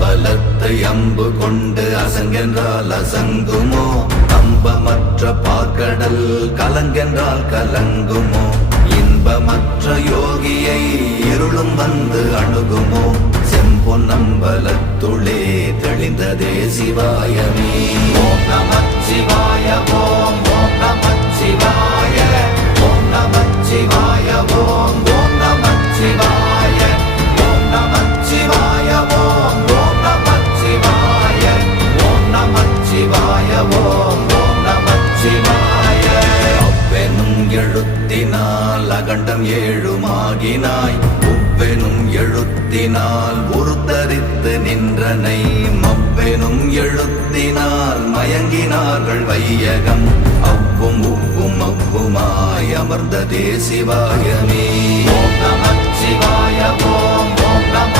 அம்பலத்தை அம்பு கொண்டு அசங்கென்றால் அசங்குமோ? அம்பமற்ற பார்க்கடல் கலங்கென்றால் கலங்குமோ? இன்பமற்ற யோகியை இருளும் வந்து அணுகுமோ? செம்பொன்னம்பலத்துளே தெளிந்ததே சிவாயமே. ஓம் நமச்சிவாய ஓம் ஓம் நமச்சிவாய ஓம் நமச்சிவாய ஓம் ஓம் நமச்சிவாய ஓம் நமச்சிவாய ஓம் ஓம் நமச்சிவாய ஓம் நமச்சிவாய ஓம் ஓம் நமச்சிவாய. அவ்வெனும் எழுத்தினால் அகண்டம் ஏழுமாகினாய், உவ்வெனும் எழுத்தினால் உருத்தரித்து நின்றனை, மவ்வெனும் எழுத்தினால் மயங்கினார்கள் வையகம். அவ்வும் உவ்வும் அவ்வுமாய் அமர்ந்ததே சிவாயமே. ஓம் நமச்சிவாய ஓம் ஓம் நம